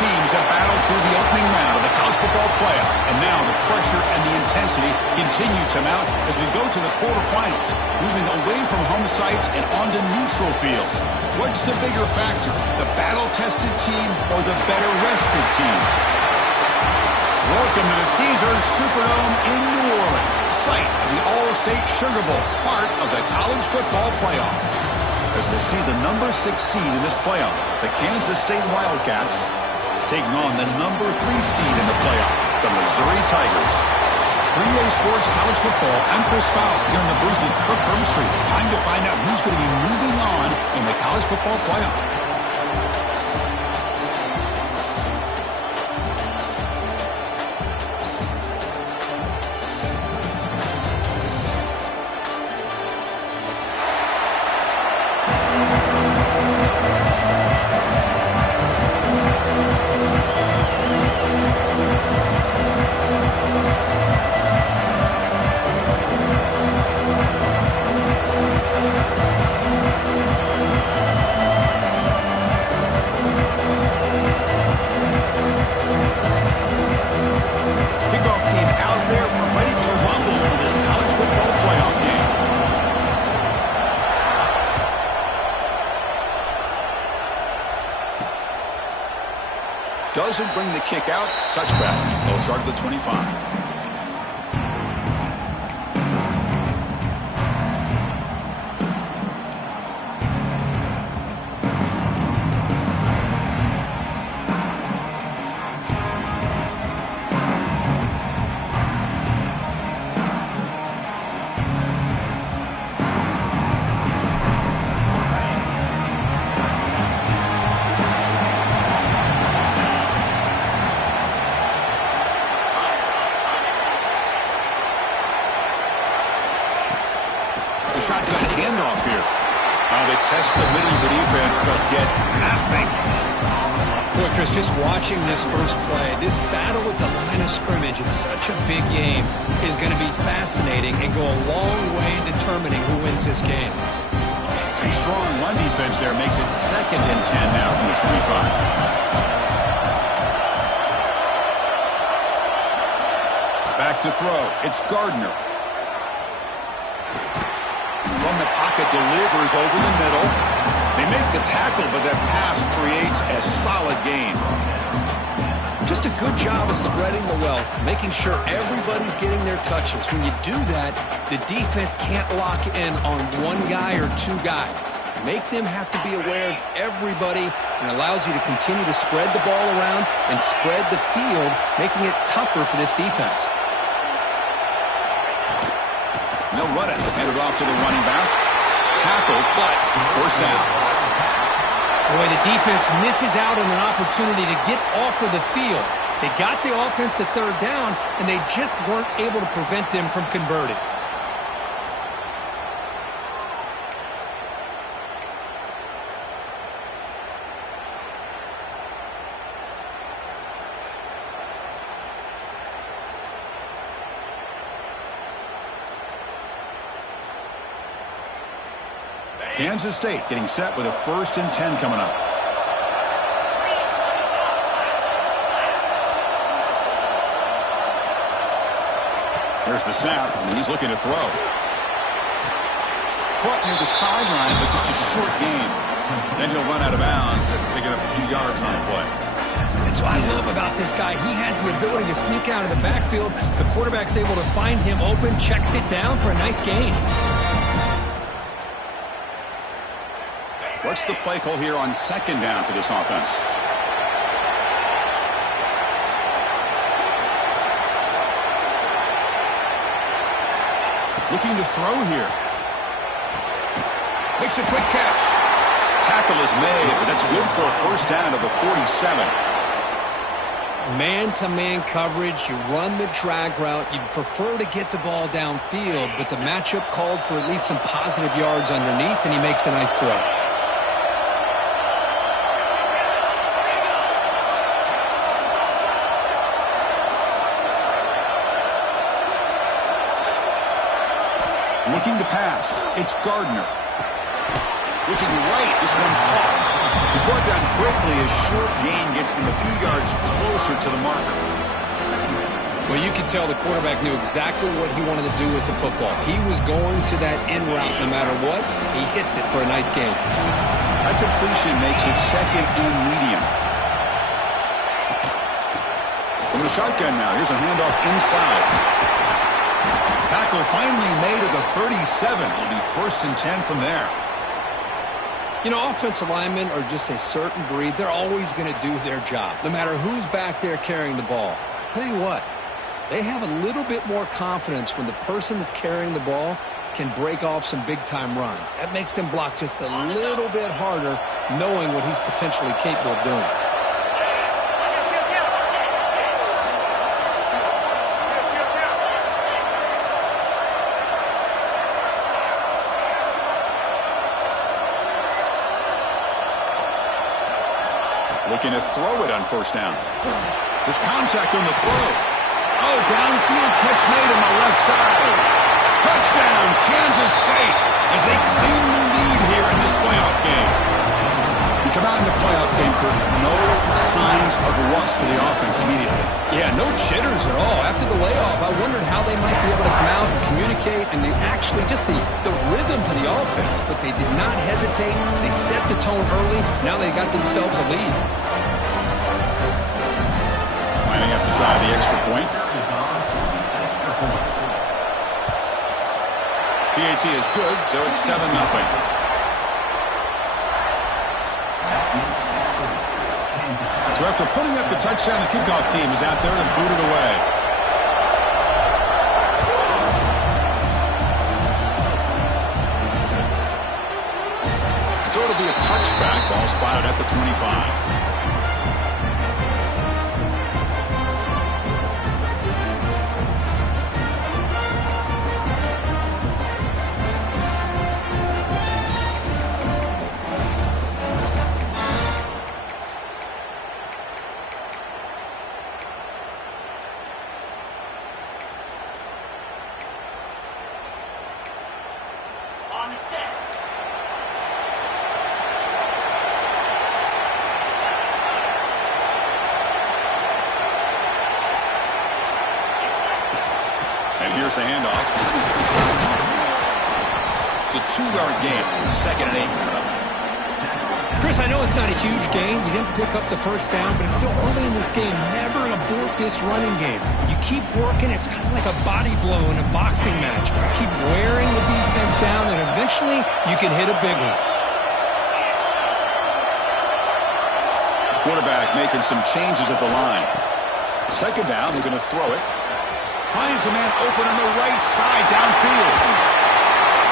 teams have battled through the opening round of the college football playoff, and now the pressure and the intensity continue to mount as we go to the quarterfinals, moving away from home sites and onto neutral fields. What's the bigger factor, the battle-tested team or the better-rested team? Welcome to the Caesars Superdome in New Orleans, site of the All-State Sugar Bowl, part of the college football playoff. As we'll see the number 6 seed in this playoff, the Kansas State Wildcats, taking on the number 3 seed in the playoff, the Missouri Tigers. 3A Sports College Football, I'm Chris Fowler here in the booth with Kirk Hermstreet. Time to find out who's going to be moving on in the college football playoff. Doesn't bring the kick out. Touchback. They'll start at the 25. Shotgun handoff here. They test the middle of the defense, but get nothing. Boy, Chris, just watching this first play, this battle at the line of scrimmage in such a big game is going to be fascinating and go a long way in determining who wins this game. Some strong run defense there makes it 2nd and 10 now from the 25. Back to throw. It's Gardner. From the pocket, delivers over the middle. They make the tackle, but that pass creates a solid gain. Just a good job of spreading the wealth, making sure everybody's getting their touches. When you do that, the defense can't lock in on one guy or 2 guys. Make them have to be aware of everybody, and allows you to continue to spread the ball around and spread the field, making it tougher for this defense. They'll run it. Handed off to the running back. Tackle, but first down. Boy, the defense misses out on an opportunity to get off of the field. They got the offense to 3rd down, and they just weren't able to prevent them from converting. Kansas State getting set with a 1st and 10 coming up. There's the snap, and he's looking to throw. Caught near the sideline, but just a short gain. Then he'll run out of bounds and pick up a few yards on the play. That's what I love about this guy. He has the ability to sneak out of the backfield. The quarterback's able to find him open, checks it down for a nice gain. What's the play call here on 2nd down for this offense? Looking to throw here. Makes a quick catch. Tackle is made, but that's good for a 1st down to the 47. Man-to-man coverage, you run the drag route. You'd prefer to get the ball downfield, but the matchup called for at least some positive yards underneath, and he makes a nice throw. Looking to pass. It's Gardner. Looking right, this one caught. He's brought down quickly as short gain gets them a few yards closer to the marker. Well, you can tell the quarterback knew exactly what he wanted to do with the football. He was going to that in route no matter what. He hits it for a nice gain. That completion makes it second and medium. From the shotgun now, here's a handoff inside. Tackle finally made at the 37. It'll be 1st and 10 from there. You know, offensive linemen are just a certain breed. They're always going to do their job, no matter who's back there carrying the ball. I'll tell you what, they have a little bit more confidence when the person that's carrying the ball can break off some big-time runs. That makes them block just a little bit harder, knowing what he's potentially capable of doing. Looking to throw it on 1st down. There's contact on the throw. Oh, downfield catch made on the left side. Touchdown, Kansas State, as they claim the lead here in this playoff game. You come out in the playoff game, Kurt, no signs of rust for the offense immediately. Yeah, no jitters at all. After the layoff, I wondered how they might be able to come out and communicate, and they actually just the rhythm to the offense, but they did not hesitate. They set the tone early. Now they got themselves a lead. Lining up to try the extra point. PAT is good, so it's 7-0. So after putting up the touchdown, the kickoff team is out there to boot it away. So it'll be a touchback, ball spotted at the 25. Here's the handoff. It's a 2-yard gain. 2nd and 8 coming up. Chris, I know it's not a huge gain. You didn't pick up the 1st down, but it's still early in this game. Never abort this running game. You keep working. It's kind of like a body blow in a boxing match. Keep wearing the defense down, and eventually you can hit a big one. Quarterback making some changes at the line. 2nd down, they're going to throw it. Finds a man open on the right side downfield.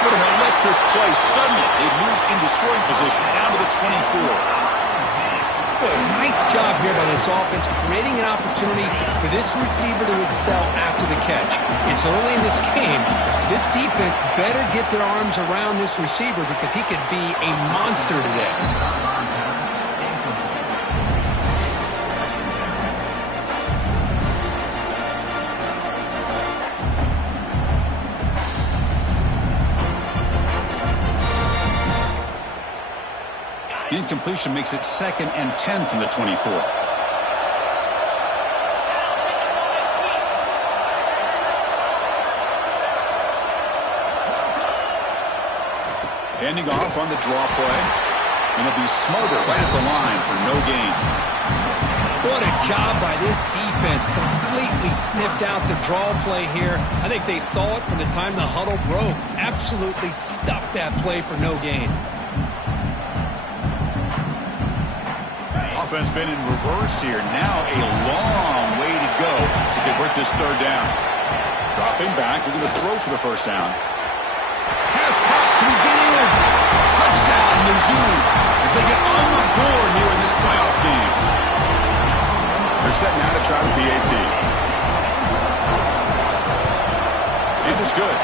What an electric play. Suddenly, they move into scoring position down to the 24. Boy, nice job here by this offense, creating an opportunity for this receiver to excel after the catch. It's early in this game, so this defense better get their arms around this receiver because he could be a monster today. The incompletion makes it 2nd and 10 from the 24. Handing off on the draw play. And it'll be Smother right at the line for no gain. What a job by this defense. Completely sniffed out the draw play here. I think they saw it from the time the huddle broke. Absolutely stuffed that play for no gain. Offense been in reverse here. Now a long way to go to convert this 3rd down. Dropping back, looking to throw for the 1st down. Pass caught. Can he get in? Touchdown, Mizzou, as they get on the board here in this playoff game. They're set now to try the PAT. And it's good.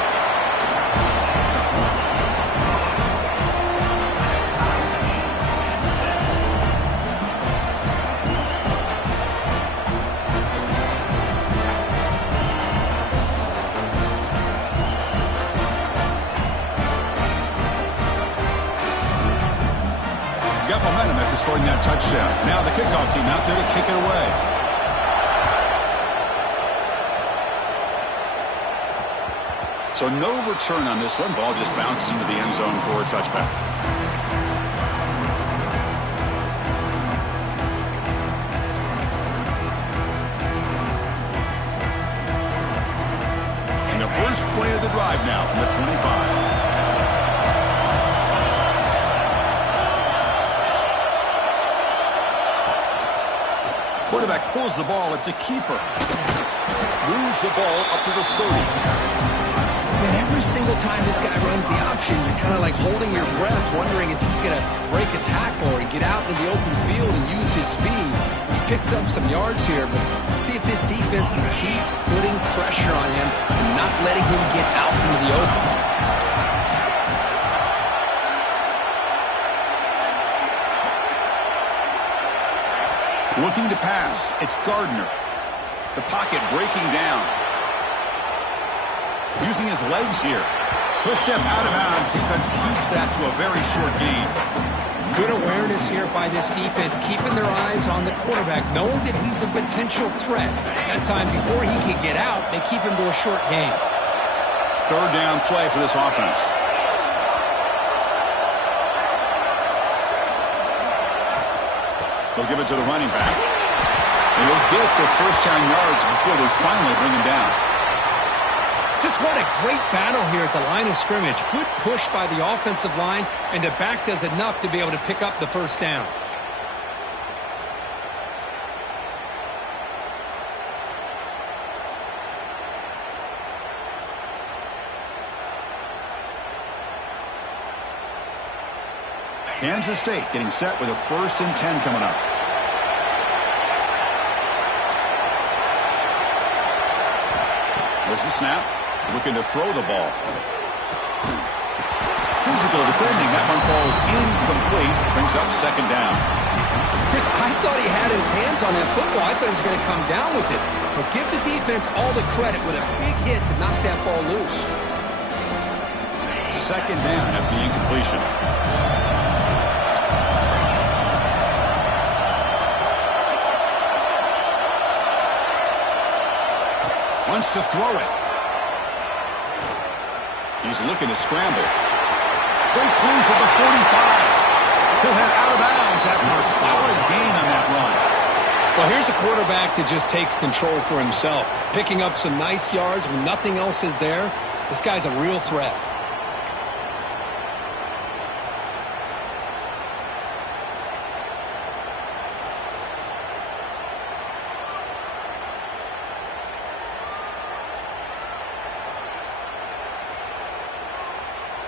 momentum after scoring that touchdown. Now the kickoff team out there to kick it away. So no return on this one. Ball just bounces into the end zone for a touchback. And the first play of the drive now from the 25. Quarterback pulls the ball. It's a keeper. Moves the ball up to the 30. And every single time this guy runs the option, you're kind of like holding your breath, wondering if he's going to break a tackle or get out into the open field and use his speed. He picks up some yards here, but see if this defense can keep putting pressure on him and not letting him get out into the open. Looking to pass. It's Gardner. The pocket breaking down. Using his legs here. He'll step out of bounds. Defense keeps that to a very short gain. Good awareness here by this defense, keeping their eyes on the quarterback, knowing that he's a potential threat. That time before he can get out, they keep him to a short gain. Third down play for this offense. They'll give it to the running back. And he'll get the first down yards before they finally bring him down. Just what a great battle here at the line of scrimmage. Good push by the offensive line, and the back does enough to be able to pick up the first down. Kansas State getting set with a 1st and 10 coming up. There's the snap. Looking to throw the ball. Physical defending. That one falls incomplete. Brings up 2nd down. Chris, I thought he had his hands on that football. I thought he was going to come down with it. But give the defense all the credit with a big hit to knock that ball loose. 2nd down after the incompletion. Wants to throw it. He's looking to scramble. Breaks loose at the 45. He'll head out of bounds after a solid gain on that run. Well, here's a quarterback that just takes control for himself. Picking up some nice yards when nothing else is there. This guy's a real threat.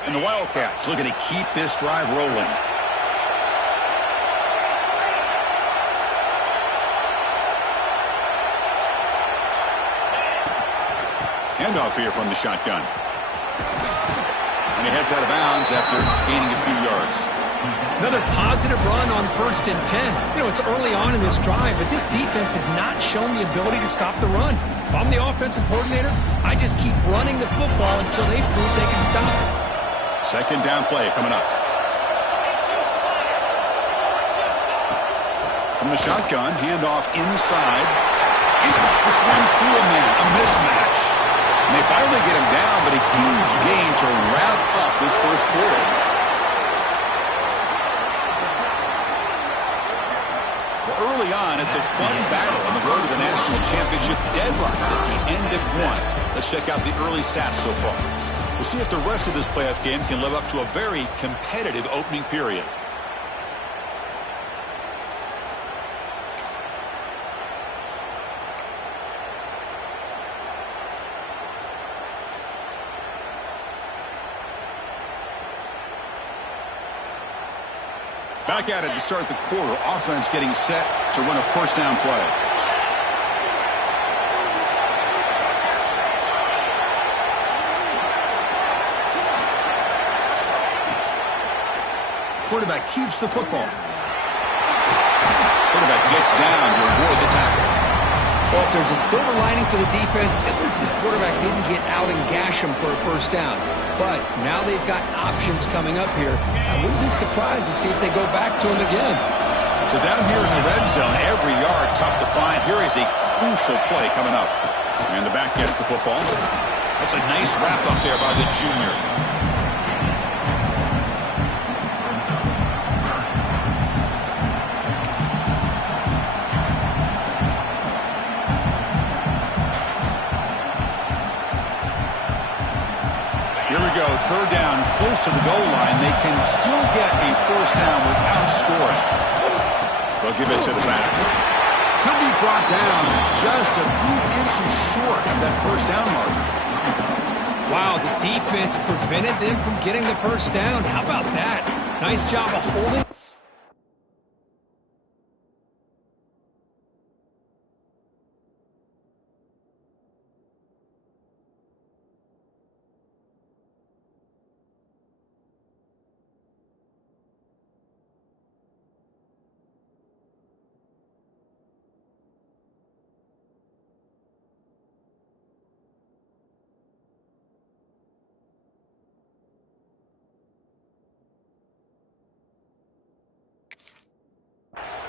And the Wildcats looking to keep this drive rolling. Handoff here from the shotgun. And he heads out of bounds after gaining a few yards. Another positive run on 1st and 10. You know, it's early on in this drive, but this defense has not shown the ability to stop the run. If I'm the offensive coordinator, I just keep running the football until they prove they can stop it. 2nd down play coming up. From the shotgun, handoff inside. He just runs through a man, a mismatch. And they finally get him down, but a huge gain to wrap up this first quarter. Well, early on, it's a fun battle on the road to the national championship deadline at the end of one. Let's check out the early stats so far. We'll see if the rest of this playoff game can live up to a very competitive opening period. Back at it to start the quarter. Offense getting set to run a 1st down play. Quarterback keeps the football. Quarterback gets down to avoid the tackle. Well, if there's a silver lining for the defense, at least this quarterback didn't get out and gash him for a first down. But now they've got options coming up here. I wouldn't be surprised to see if they go back to him again. So down here in the red zone, every yard tough to find. Here is a crucial play coming up. And the back gets the football. That's a nice wrap up there by the junior. Here we go, third down, close to the goal line. They can still get a first down without scoring. They'll give it to the back. Could be brought down just a few inches short of that first down mark. Wow, the defense prevented them from getting the first down. How about that? Nice job of holding.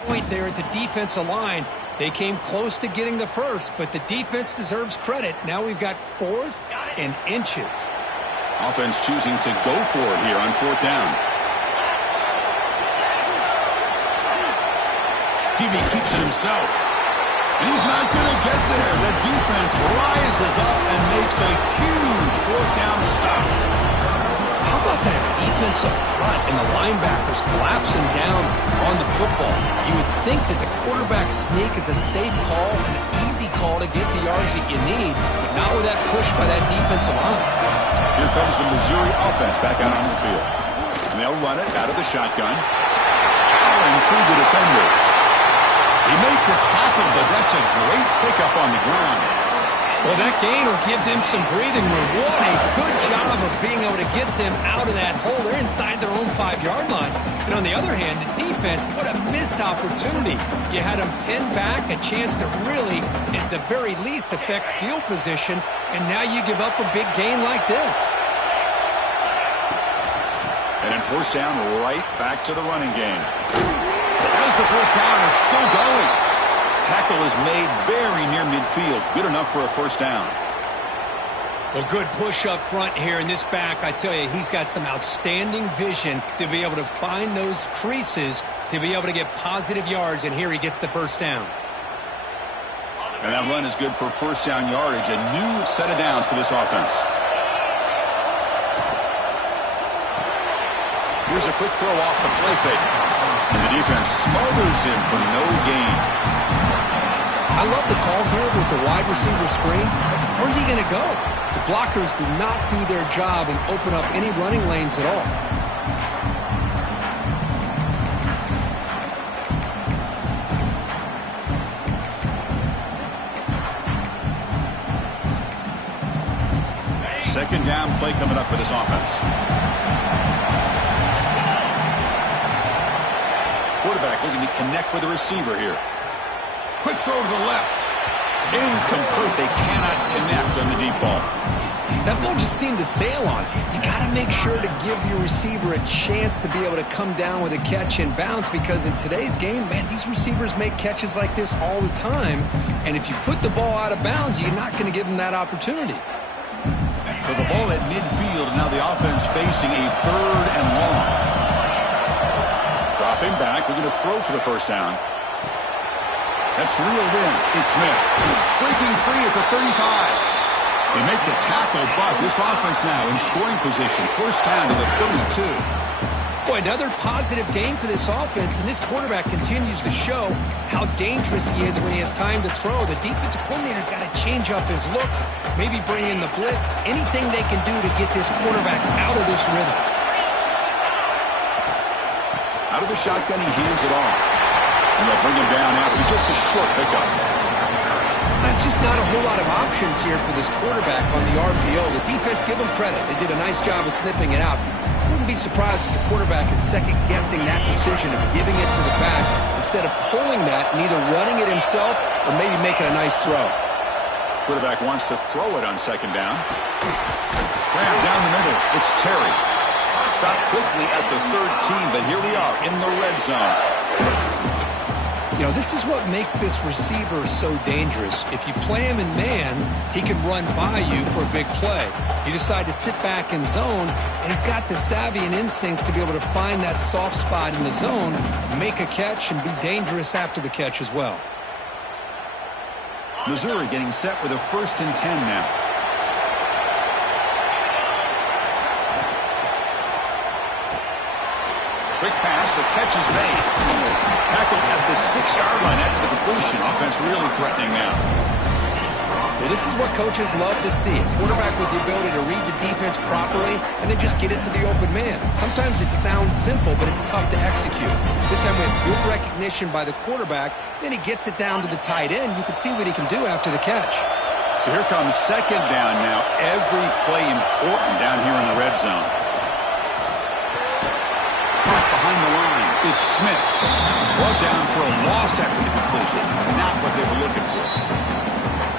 Point there at the defensive line. They came close to getting the first, but the defense deserves credit. Now we've got 4th and inches. Offense choosing to go for it here on 4th down. Hebe keeps it himself. And he's not going to get there. The defense rises up and makes a huge 4th down stop. How about that defensive front and the linebackers collapsing down on the football? You would think that the quarterback sneak is a safe call, an easy call to get the yards that you need, but not with that push by that defensive line. Here comes the Missouri offense back out on the field. And they'll run it out of the shotgun. Powering through the defender. He made the tackle, but that's a great pickup on the ground. Well, that gain will give them some breathing room. What a good job of being able to get them out of that hole. They're inside their own 5-yard line. And on the other hand, the defense, what a missed opportunity. You had them pinned back, a chance to really, at the very least, affect field position, and now you give up a big gain like this. And then first down, right back to the running game. As the first down is still going. Tackle is made very near midfield. Good enough for a first down. Well, good push up front here in this back. I tell you, he's got some outstanding vision to be able to find those creases, to be able to get positive yards, and here he gets the first down. And that run is good for first down yardage. A new set of downs for this offense. Here's a quick throw off the play fake. And the defense smothers him for no gain. I love the call here with the wide receiver screen. Where's he going to go? The blockers do not do their job and open up any running lanes at all. Second down play coming up for this offense. Quarterback looking to connect with the receiver here. Quick throw to the left. Incomplete. They cannot connect on the deep ball. That ball just seemed to sail on. You got to make sure to give your receiver a chance to be able to come down with a catch and bounce, because in today's game, man, these receivers make catches like this all the time. And if you put the ball out of bounds, you're not going to give them that opportunity. So the ball at midfield, and now the offense facing a 3rd and long. Dropping back, looking to throw for the first down. That's reeled in. It's Smith. Breaking free at the 35. They make the tackle, but this offense now in scoring position. First down to the 32. Boy, another positive game for this offense, and this quarterback continues to show how dangerous he is when he has time to throw. The defensive coordinator's got to change up his looks, maybe bring in the blitz, anything they can do to get this quarterback out of this rhythm. Out of the shotgun, he hands it off. And they'll bring him down after just a short pickup. That's just not a whole lot of options here for this quarterback on the RPO. The defense, give them credit. They did a nice job of sniffing it out. I wouldn't be surprised if the quarterback is second-guessing that decision of giving it to the back instead of pulling that and either running it himself or maybe making a nice throw. Quarterback wants to throw it on second down. Grab down the middle. It's Terry. Stopped quickly at the 13, but here we are in the red zone. You know, this is what makes this receiver so dangerous. If you play him in man, he can run by you for a big play. You decide to sit back in zone, and he's got the savvy and instincts to be able to find that soft spot in the zone, make a catch, and be dangerous after the catch as well. Missouri getting set with a 1st and 10 now. Quick pass, the catch is made. Tackled at the 6-yard line after the completion. Offense really threatening now. Well, this is what coaches love to see. A quarterback with the ability to read the defense properly and then just get it to the open man. Sometimes it sounds simple, but it's tough to execute. This time we have good recognition by the quarterback. Then he gets it down to the tight end. You can see what he can do after the catch. So here comes second down now. Every play important down here in the red zone. Behind the line, it's Smith. Brought down for a loss after the completion. Not what they were looking for.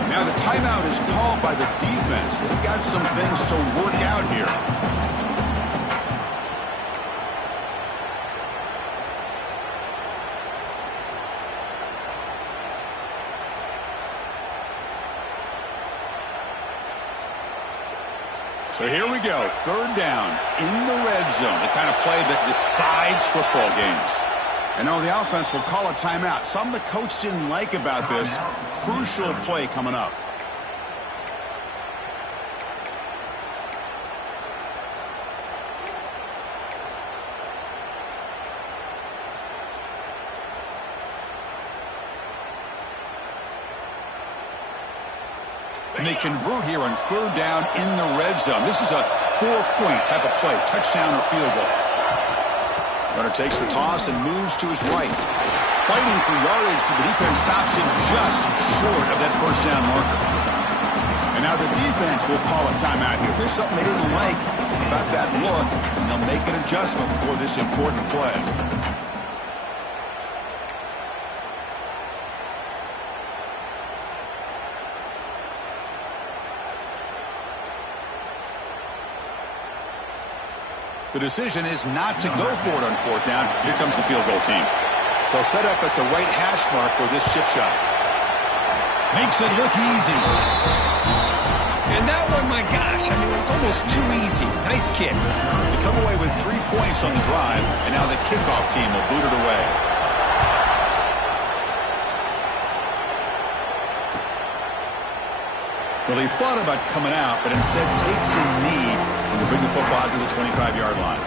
Now the timeout is called by the defense. They've got some things to work out here. So here we go, 3rd down in the red zone, the kind of play that decides football games. And now the offense will call a timeout. Something the coach didn't like about this. Crucial play coming up. And they convert here on 3rd down in the red zone. This is a 4-point type of play, touchdown or field goal. Runner takes the toss and moves to his right. Fighting for yardage, but the defense stops him just short of that 1st down marker. And now the defense will call a timeout here. There's something they didn't like about that look, and they'll make an adjustment for this important play. The decision is not to go for it on 4th down. Here comes the field goal team. They'll set up at the right hash mark for this chip shot. Makes it look easy. And that one, my gosh, I mean, it's almost too easy. Nice kick. They come away with 3 points on the drive, and now the kickoff team will boot it away. Well, he thought about coming out, but instead takes a knee when they bring the football to the 25-yard line.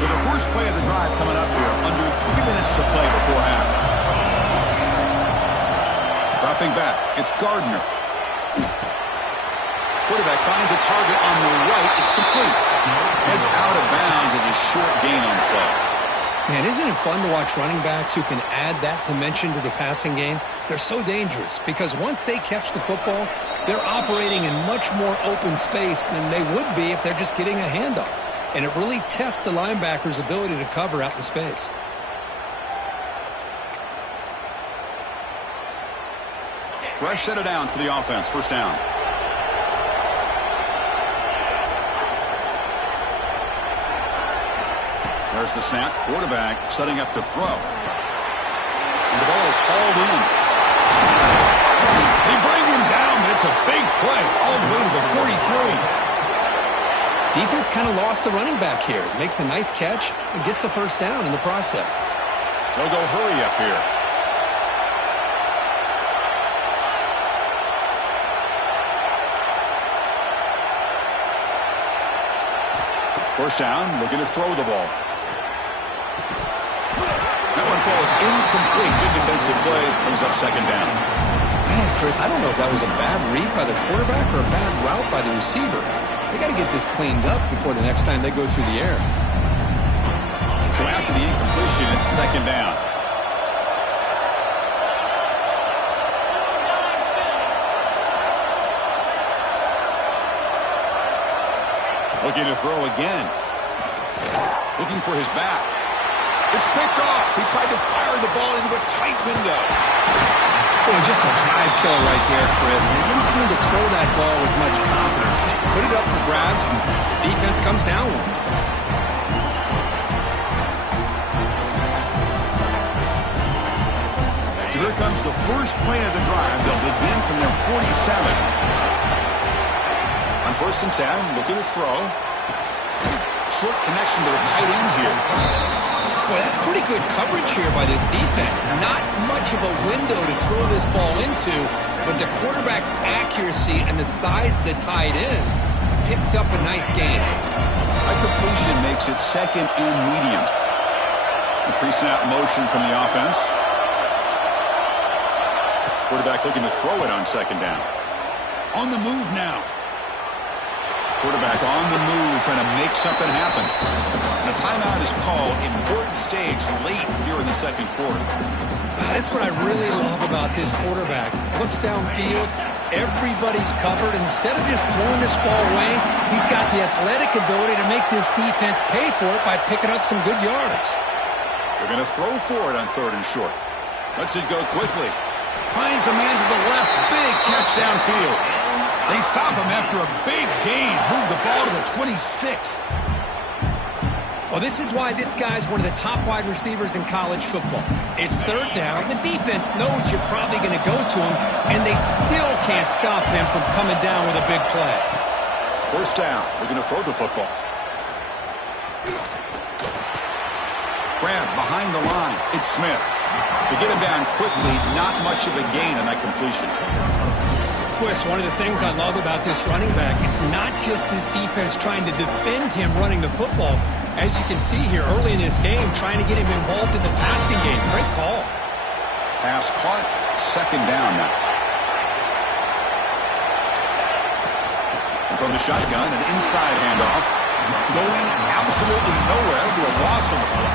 So the first play of the drive coming up here, under 3 minutes to play before half. Dropping back, it's Gardner. Quarterback finds a target on the right. It's complete. Heads out of bounds as a short gain on the play. Man, isn't it fun to watch running backs who can add that dimension to the passing game? They're so dangerous because once they catch the football, they're operating in much more open space than they would be if they're just getting a handoff. And it really tests the linebacker's ability to cover out in space. Fresh set of downs for the offense. 1st down. There's the snap. Quarterback setting up to throw. And the ball is hauled in. They bring him down, but it's a big play all the way to the 43. Defense kind of lost the running back here. Makes a nice catch and gets the 1st down in the process. They'll go hurry up here. First down, looking to throw the ball. That one falls incomplete. Good defensive play. Brings up 2nd down. Man, Chris, I don't know if that was a bad read by the quarterback or a bad route by the receiver. They got to get this cleaned up before the next time they go through the air. So after the incompletion, it's second down. Looking to throw again. Looking for his back. It's picked off. He tried to fire the ball into a tight window. Boy, just a drive killer right there, Chris. And he didn't seem to throw that ball with much confidence. Just put it up for grabs, and the defense comes down with it. So here comes the first play of the drive. They'll begin from their 47. On 1st and 10, looking to throw. Short connection to the tight end here. Boy, that's pretty good coverage here by this defense. Not much of a window to throw this ball into, but the quarterback's accuracy and the size of the tight end picks up a nice gain. A completion makes it second and medium. The pre-snap motion from the offense. Quarterback looking to throw it on second down. On the move now. Quarterback on the move, trying to make something happen. And a timeout is called. Important stage late here in the second quarter. That's what I really love about this quarterback. Looks downfield, everybody's covered. Instead of just throwing this ball away, he's got the athletic ability to make this defense pay for it by picking up some good yards. They're going to throw for it on 3rd and short. Lets it go quickly. Finds a man to the left. Big catch downfield. They stop him after a big gain. Move the ball to the 26. Well, this is why this guy's one of the top wide receivers in college football. It's 3rd down. The defense knows you're probably going to go to him, and they still can't stop him from coming down with a big play. 1st down. We're going to throw the football. Grab behind the line. It's Smith. To get him down quickly, not much of a gain on that completion. Chris, one of the things I love about this running back, it's not just this defense trying to defend him running the football. As you can see here early in this game, trying to get him involved in the passing game. Great call. Pass caught. Second down now. And from the shotgun, an inside handoff. Going absolutely nowhere to a loss of the play.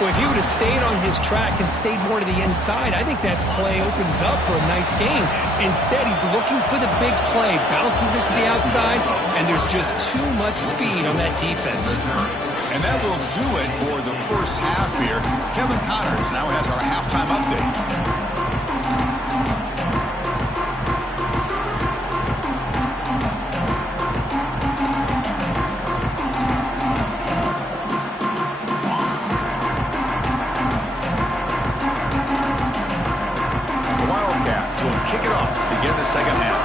Well, if he would have stayed on his track and stayed more to the inside, I think that play opens up for a nice gain. Instead, he's looking for the big play, bounces it to the outside, and there's just too much speed on that defense. And that will do it for the first half here. Kevin Connors now has our halftime update. Will kick it off to begin the second half.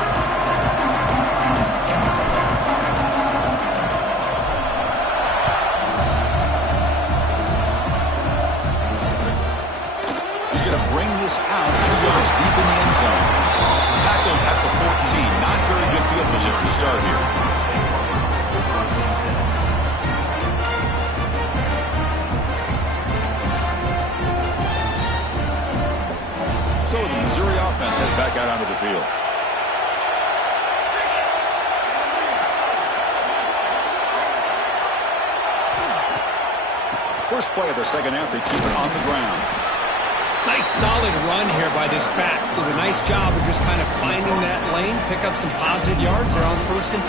He's going to bring this out. He goes deep in the end zone. Tackled at the 14. Not very good field position to start here. So the Missouri offense heads back out onto the field. First play of the second half, they keep it on the ground. Nice solid run here by this back. Did a nice job of just kind of finding that lane, pick up some positive yards there on 1st and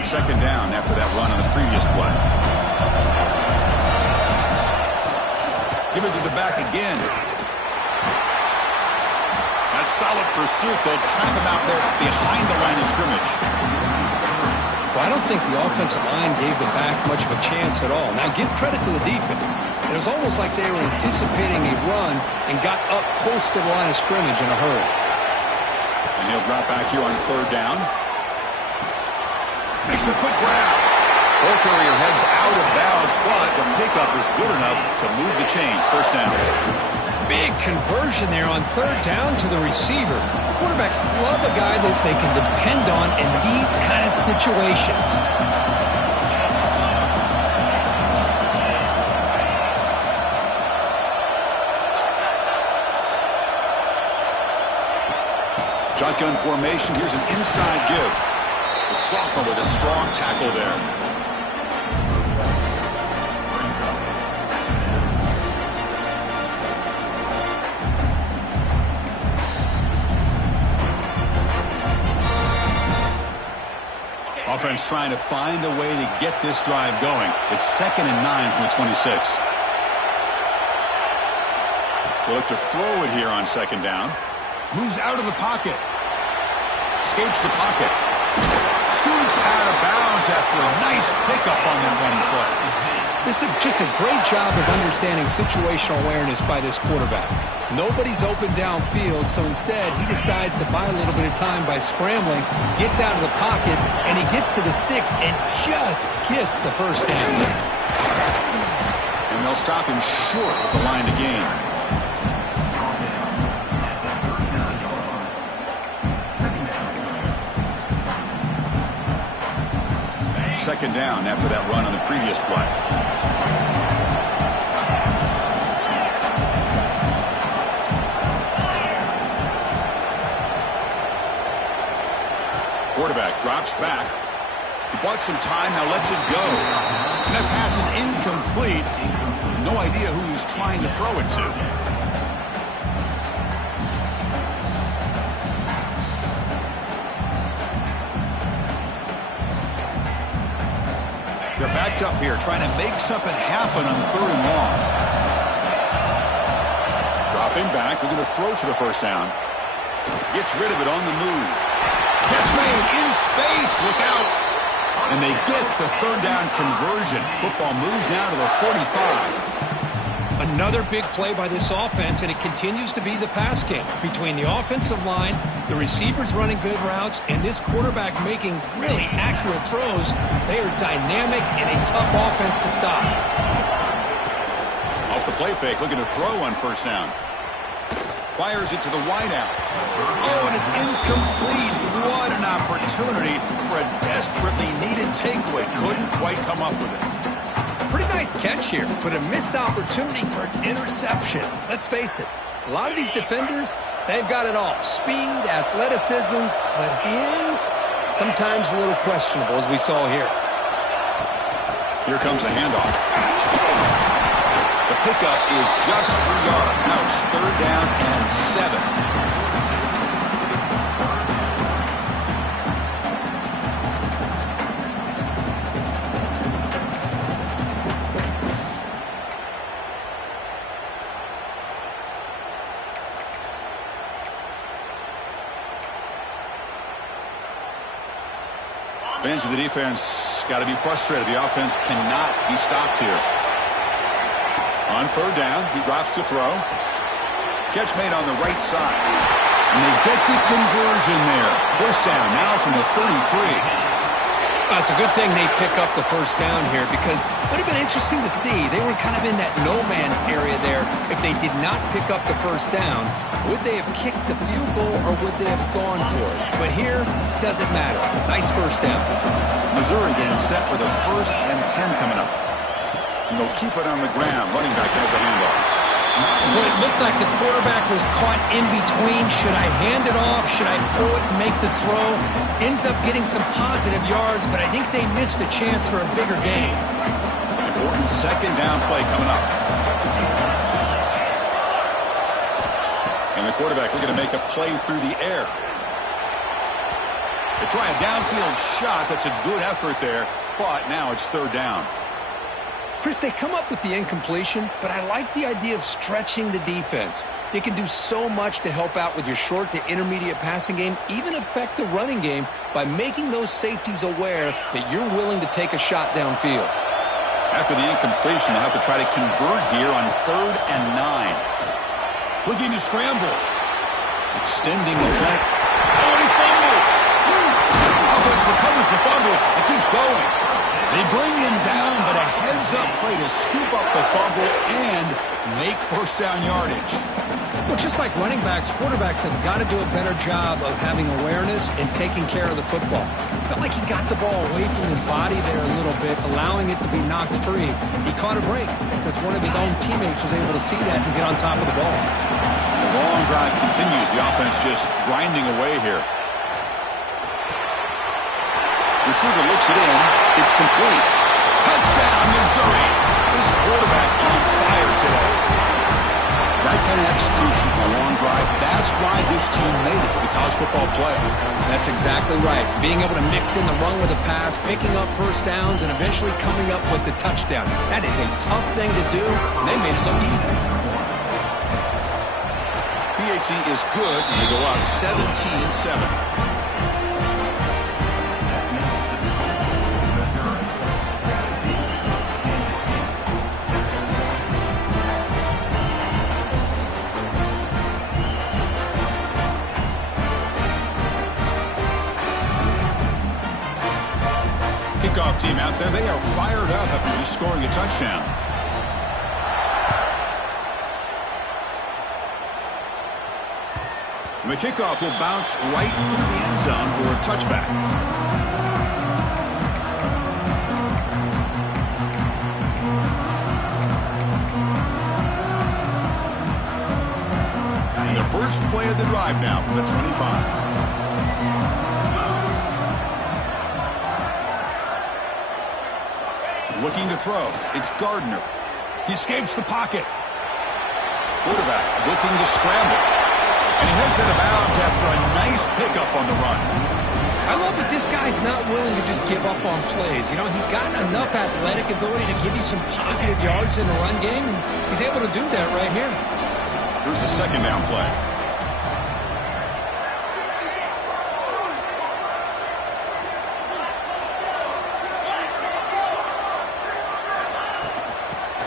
10. Second down after that run on the previous play. Give it to the back again. That solid pursuit. They'll trap him out there behind the line of scrimmage. Well, I don't think the offensive line gave the back much of a chance at all. Now, give credit to the defense. It was almost like they were anticipating a run and got up close to the line of scrimmage in a hurry. And he'll drop back here on 3rd down. Makes a quick grab. Ball carrier heads out of bounds, but the pickup is good enough to move the chains. 1st down. Big conversion there on 3rd down to the receiver. Quarterbacks love a guy that they can depend on in these kind of situations. Shotgun formation. Here's an inside give. The sophomore with a strong tackle there. Offense trying to find a way to get this drive going. It's 2nd and 9 from the 26. They'll look to throw it here on 2nd down. Moves out of the pocket. Escapes the pocket. Scoots out of bounds after a nice pickup on that running play. This is just a great job of understanding situational awareness by this quarterback. Nobody's open downfield, so instead he decides to buy a little bit of time by scrambling, gets out of the pocket, and he gets to the sticks and just gets the first down. And they'll stop him short with the line to gain. Second down after that run on the previous play. Quarterback drops back. He bought some time, now lets it go. And that pass is incomplete. No idea who he was trying to throw it to. They're backed up here, trying to make something happen on 3rd and long. Dropping back, they're going to throw for the first down. Gets rid of it on the move. Catch made in space, look out. And they get the 3rd down conversion. Football moves now to the 45. Another big play by this offense, and it continues to be the pass game between the offensive line, the receivers running good routes, and this quarterback making really accurate throws. They are dynamic and a tough offense to stop. Off the play fake, looking to throw on 1st down. Fires it to the wideout. Oh, and it's incomplete. What an opportunity for a desperately needed takeaway. Couldn't quite come up with it. Pretty nice catch here, but a missed opportunity for an interception. Let's face it, a lot of these defenders, they've got it all. Speed, athleticism, but hands, sometimes a little questionable, as we saw here. Here comes a handoff. The pickup is just 3 yards. Now it's 3rd down and 7. Fans of the defense got to be frustrated. The offense cannot be stopped here. On 3rd down, he drops to throw. Catch made on the right side. And they get the conversion there. 1st down now from the 33. It's a good thing they pick up the 1st down here, because it would have been interesting to see. They were kind of in that no man's area there. If they did not pick up the 1st down, would they have kicked the field goal or would they have gone for it? But here, doesn't matter. Nice 1st down. Missouri getting set for the 1st and 10 coming up. And they'll keep it on the ground. Running back has a handoff. Well, it looked like the quarterback was caught in between. Should I hand it off? Should I pull it and make the throw? Ends up getting some positive yards, but I think they missed a chance for a bigger gain. Important 2nd down play coming up. And the quarterback looking to make a play through the air. They try a downfield shot. That's a good effort there, but now it's 3rd down. Chris, they come up with the incompletion, but I like the idea of stretching the defense. It can do so much to help out with your short to intermediate passing game, even affect the running game by making those safeties aware that you're willing to take a shot downfield. After the incompletion, they'll have to try to convert here on 3rd and 9. Looking to scramble. Extending the play. Oh, and he fumbles! Offense recovers the fumble. It keeps going. They bring him down, but a heads-up play to scoop up the fumble and make 1st down yardage. Well, just like running backs, quarterbacks have got to do a better job of having awareness and taking care of the football. Felt like he got the ball away from his body there a little bit, allowing it to be knocked free. He caught a break because one of his own teammates was able to see that and get on top of the ball. Long drive continues. The offense just grinding away here. Receiver looks it in. It's complete. Touchdown, Missouri. This quarterback on fire today. That kind of execution, a long drive, that's why this team made it to the college football playoff. That's exactly right. Being able to mix in the run with the pass, picking up first downs, and eventually coming up with the touchdown. That is a tough thing to do, and they made it look easy. PAT is good, and they go up 17-7. Kickoff team out there, they are fired up after just scoring a touchdown. And the kickoff will bounce right through the end zone for a touchback. And the first play of the drive now from the 25. Looking to throw. It's Gardner. He escapes the pocket. Quarterback looking to scramble. And he heads out of bounds after a nice pickup on the run. I love that this guy's not willing to just give up on plays. You know, he's got enough athletic ability to give you some positive yards in the run game, and he's able to do that right here. Here's the second down play.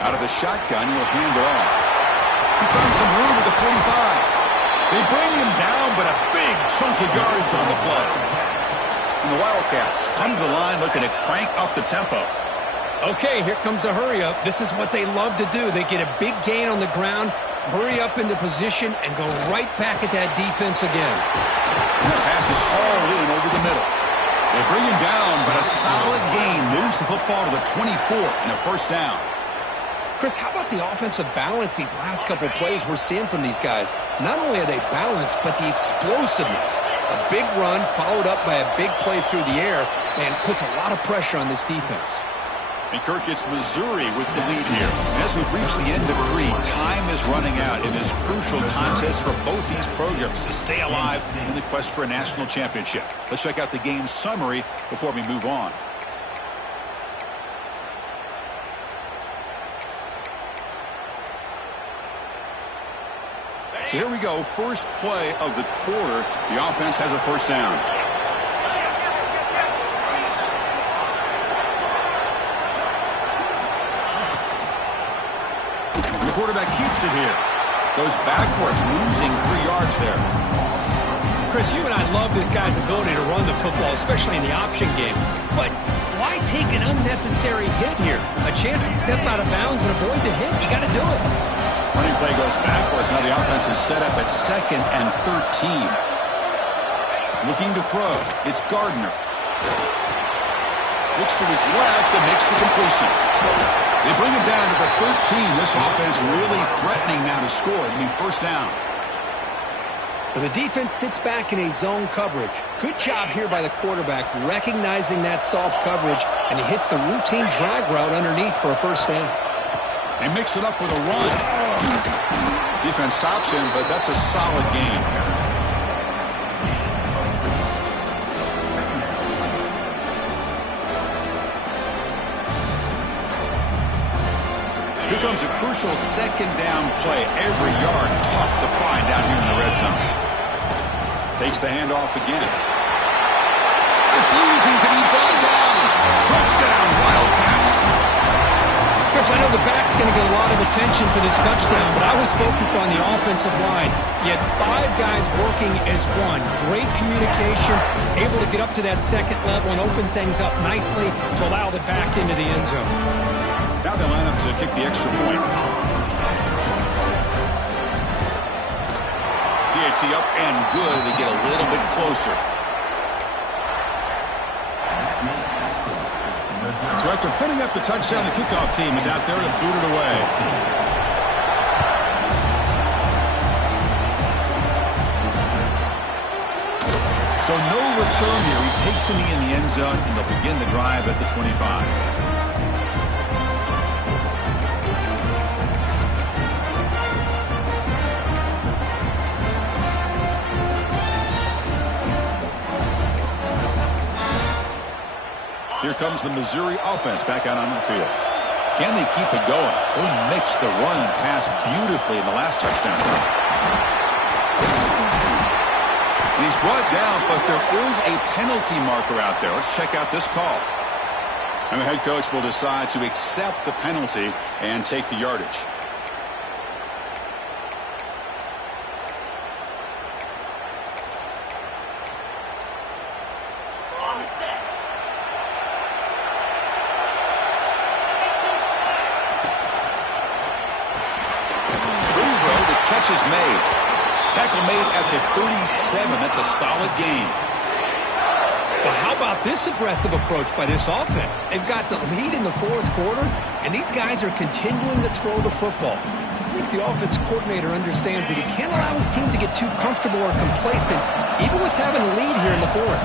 Out of the shotgun, he'll hand it off. He's finding some room at the 45. They bring him down, but a big chunk of yardage on the play. And the Wildcats come to the line looking to crank up the tempo. Okay, here comes the hurry up. This is what they love to do. They get a big gain on the ground, hurry up into position, and go right back at that defense again. And that pass is all in over the middle. They bring him down, but a solid gain moves the football to the 24 and a first down. Chris, how about the offensive balance these last couple plays we're seeing from these guys? Not only are they balanced, but the explosiveness. A big run followed up by a big play through the air, and puts a lot of pressure on this defense. And Kirk, it's Missouri with the lead here. And as we've reached the end of 3, time is running out in this crucial contest for both these programs to stay alive in the quest for a national championship. Let's check out the game summary before we move on. So here we go, first play of the quarter. The offense has a first down. And the quarterback keeps it here. Goes backwards, losing 3 yards there. Chris, you and I love this guy's ability to run the football, especially in the option game. But why take an unnecessary hit here? A chance to step out of bounds and avoid the hit. You got to do it. Running play goes backwards. Now the offense is set up at 2nd and 13. Looking to throw. It's Gardner. Looks to his left and makes the completion. They bring him down to the 13. This offense really threatening now to score. It'll be first down. Well, the defense sits back in a zone coverage. Good job here by the quarterback recognizing that soft coverage, and he hits the routine drag route underneath for a first down. They mix it up with a run. Defense stops him, but that's a solid gain. Here comes a crucial second down play. Every yard tough to find out here in the red zone. Takes the handoff again. Refusing to be brought down. Touchdown, Wildcats. Chris, I know the back's going to get a lot of attention for this touchdown, but I was focused on the offensive line. You had 5 guys working as one. Great communication, able to get up to that second level and open things up nicely to allow the back into the end zone. Now they line up to kick the extra point. PAT up and good. They get a little bit closer. So after putting up the touchdown, the kickoff team is out there to boot it away. So no return here. He takes a knee in the end zone, and they'll begin the drive at the 25. Here comes the Missouri offense back out onto the field. Can they keep it going? They mixed the run and pass beautifully in the last touchdown. And he's brought down, but there is a penalty marker out there. Let's check out this call. And the head coach will decide to accept the penalty and take the yardage. Catch is made. Tackle made at the 37. That's a solid gain. Well, how about this aggressive approach by this offense? They've got the lead in the fourth quarter, and these guys are continuing to throw the football. I think the offense coordinator understands that he can't allow his team to get too comfortable or complacent, even with having a lead here in the fourth.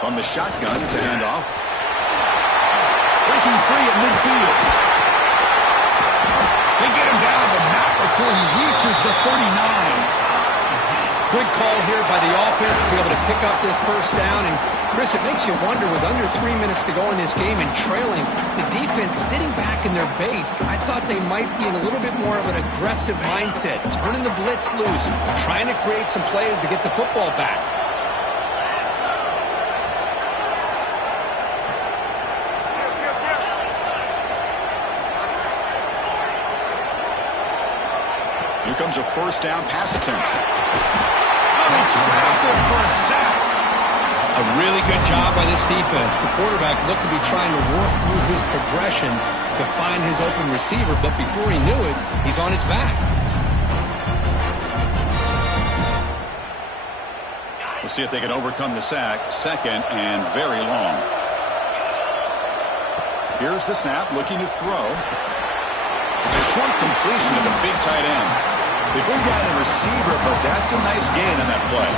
On the shotgun, it's a handoff. Breaking free at midfield. They get him down, but not before he reaches the 39. Good call here by the offense to be able to pick up this first down. And, Chris, it makes you wonder, with under 3 minutes to go in this game and trailing, the defense sitting back in their base, I thought they might be in a little bit more of an aggressive mindset, turning the blitz loose, trying to create some plays to get the football back. Here comes a first down pass attempt. Oh, he trapped him for a sack. A really good job by this defense. The quarterback looked to be trying to work through his progressions to find his open receiver, but before he knew it, he's on his back. We'll see if they can overcome the sack. Second and very long. Here's the snap, looking to throw. It's a short completion to the big tight end. They bring down the receiver, but that's a nice gain on that play.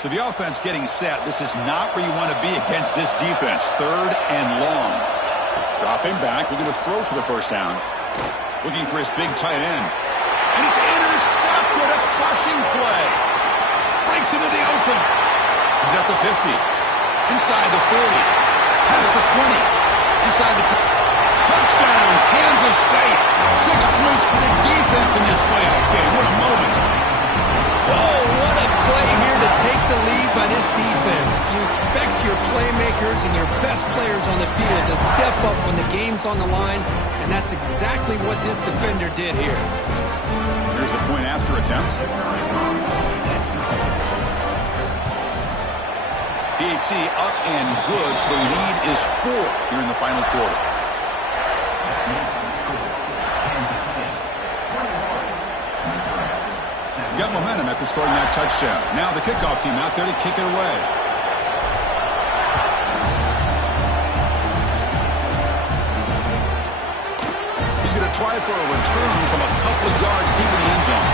So the offense getting set. This is not where you want to be against this defense. Third and long. Dropping back, looking to throw for the first down. Looking for his big tight end. And it's intercepted. A crushing play. Breaks into the open. He's at the 50. Inside the 40. Past the 20. Inside the touchdown, Kansas State. 6 points for the defense in this playoff game. What a moment. Whoa, what a play here to take the lead by this defense. You expect your playmakers and your best players on the field to step up when the game's on the line, and that's exactly what this defender did here. Here's the point after attempt. PAT up and good. So the lead is 4 here in the final quarter. Got momentum after scoring that touchdown. Now the kickoff team out there to kick it away. He's going to try for a return from a couple of yards deep in the end zone.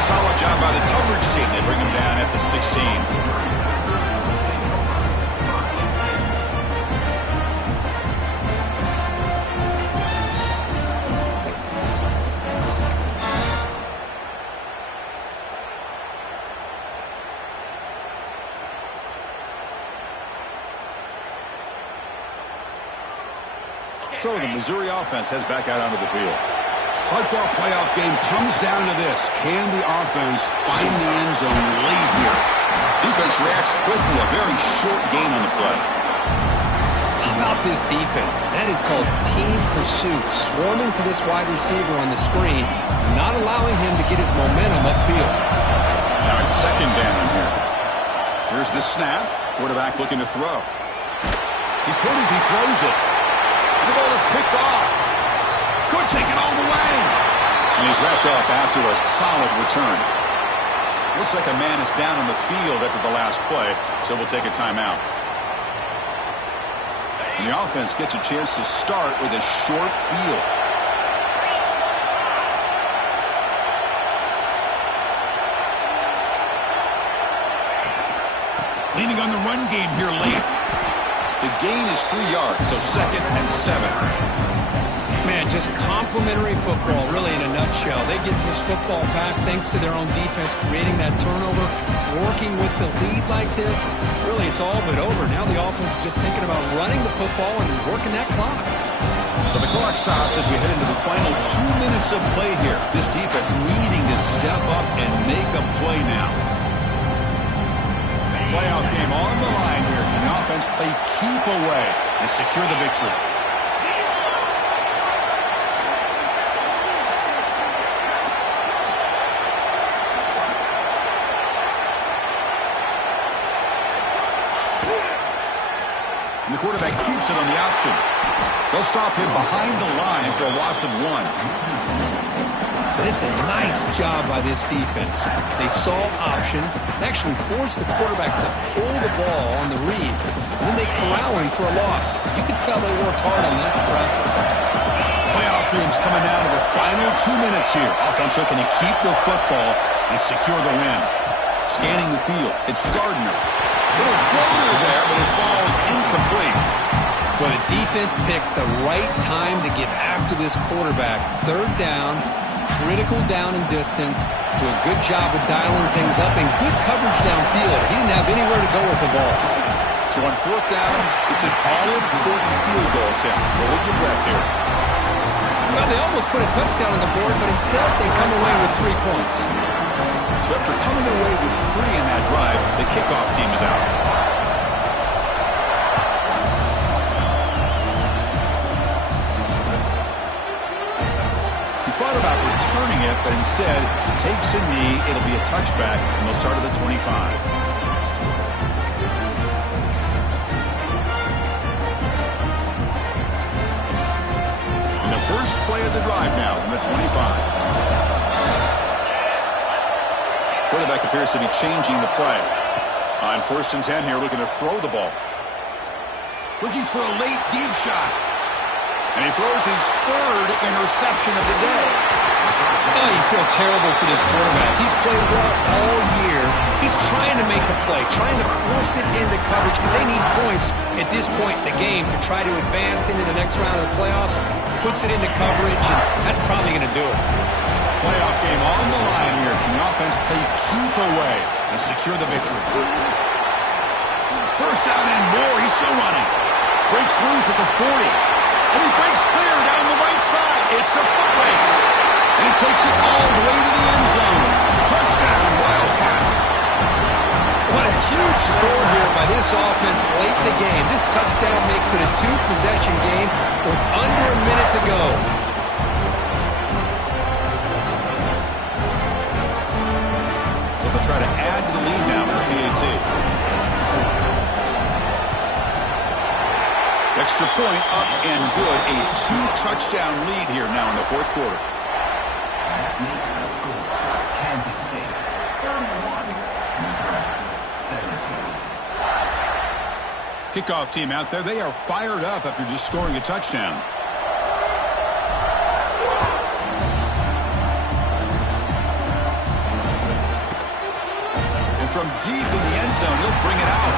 Solid job by the coverage team. They bring him down at the 16. So the Missouri offense heads back out onto the field. Hard-fought playoff game comes down to this. Can the offense find the end zone late here? Defense reacts quickly. A very short gain on the play. How about this defense? That is called team pursuit. Swarming to this wide receiver on the screen, not allowing him to get his momentum upfield. Now it's second down here. Here's the snap. Quarterback looking to throw. He's hit as he throws it. The ball is picked off. Could take it all the way. And he's wrapped up after a solid return. Looks like a man is down on the field after the last play, so we'll take a timeout. And the offense gets a chance to start with a short field. Leaning on the run game here late. The gain is 3 yards, so 2nd and 7. Man, just complimentary football, really, in a nutshell. They get this football back thanks to their own defense, creating that turnover, working with the lead like this. Really, it's all but over. Now the offense is just thinking about running the football and working that clock. So the clock stops as we head into the final 2 minutes of play here. This defense needing to step up and make a play now. Playoff game on the line here. Can the offense play keep away and secure the victory? And the quarterback keeps it on the option. They'll stop him behind the line for a loss of 1. But it's a nice job by this defense. They saw option, actually forced the quarterback to pull the ball on the read, and then they corral him for a loss. You can tell they worked hard on that in practice. Playoff dreams coming down to the final 2 minutes here. Offense looking to keep the football and secure the win. Scanning the field, it's Gardner. Little floater there, but it falls incomplete. Well, the defense picks the right time to get after this quarterback. 3rd down. Critical down and distance. Do a good job of dialing things up and good coverage downfield. He didn't have anywhere to go with the ball. So on 4th down, it's an all-important field goal attempt. Hold your breath here. Well, they almost put a touchdown on the board, but instead they come away with 3 points. So after coming away with 3 in that drive, the kickoff team is out. Thought about returning it, but instead takes a knee. It'll be a touchback, and they'll start at the 25. And the first play of the drive now from the 25. Quarterback appears to be changing the play. On 1st and 10 here, looking to throw the ball. Looking for a late deep shot. And he throws his 3rd interception of the day. Oh, you feel terrible for this quarterback. He's played well all year. He's trying to make a play, trying to force it into coverage because they need points at this point in the game to try to advance into the next round of the playoffs. Puts it into coverage, and that's probably going to do it. Playoff game on the line here. Can the offense play keep away and secure the victory? 1st down and more. He's still running. Breaks loose at the 40. And he breaks clear down the right side. It's a foot race. And he takes it all the way to the end zone. Touchdown, Wildcats. What a huge score here by this offense late in the game. This touchdown makes it a 2-possession game with under a minute to go. So they'll try to add to the lead now for the PAT. Extra point up and good. A 2-touchdown lead here now in the 4th quarter. Kickoff team out there. They are fired up after just scoring a touchdown. And from deep in the end zone, he'll bring it out.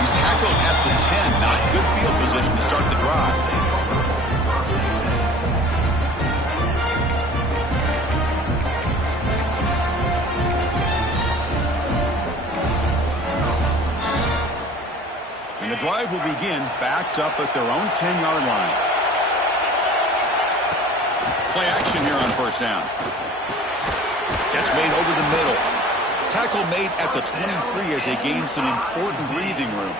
He's tackled at the 10. Not good field position to start the drive. And the drive will begin backed up at their own 10-yard line. Play action here on 1st down. Catch made over the middle. Tackle made at the 23 as they gain some important breathing room.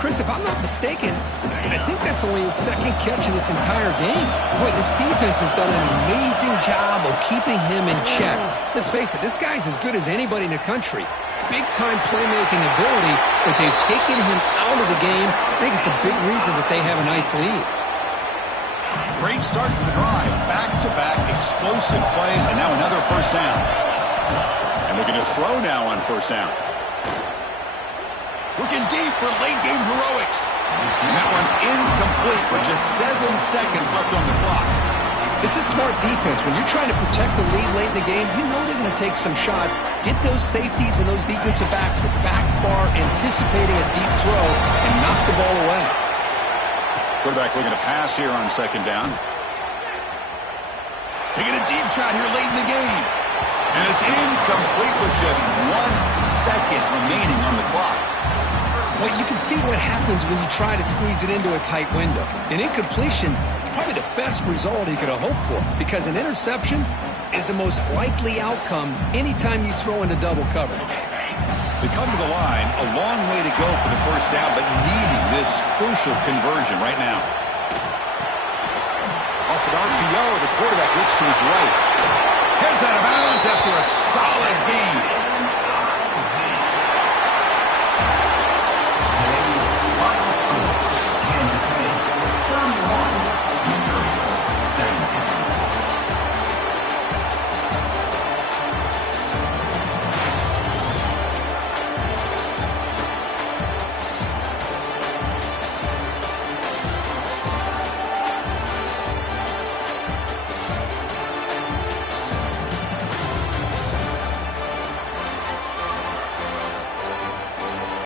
Chris, if I'm not mistaken, I think that's only his 2nd catch in this entire game. Boy, this defense has done an amazing job of keeping him in check. Let's face it, this guy's as good as anybody in the country. Big-time playmaking ability, but they've taken him out of the game. I think it's a big reason that they have a nice lead. Great start to the drive. Back-to-back explosive plays, and now another 1st down. And looking to throw now on first down. Looking deep for late-game heroics. And that one's incomplete with just 7 seconds left on the clock. This is smart defense. When you're trying to protect the lead late in the game, you know they're going to take some shots, get those safeties and those defensive backs back far, anticipating a deep throw, and knock the ball away. Quarterback looking to pass here on second down. Taking a deep shot here late in the game. And it's incomplete with just 1 second remaining on the clock. Well, you can see what happens when you try to squeeze it into a tight window. An incompletion is probably the best result you could have hoped for, because an interception is the most likely outcome anytime you throw into double coverage. They come to the line, a long way to go for the first down, but needing this crucial conversion right now. Off an RPO, the quarterback looks to his right. Heads out of bounds after a solid gain.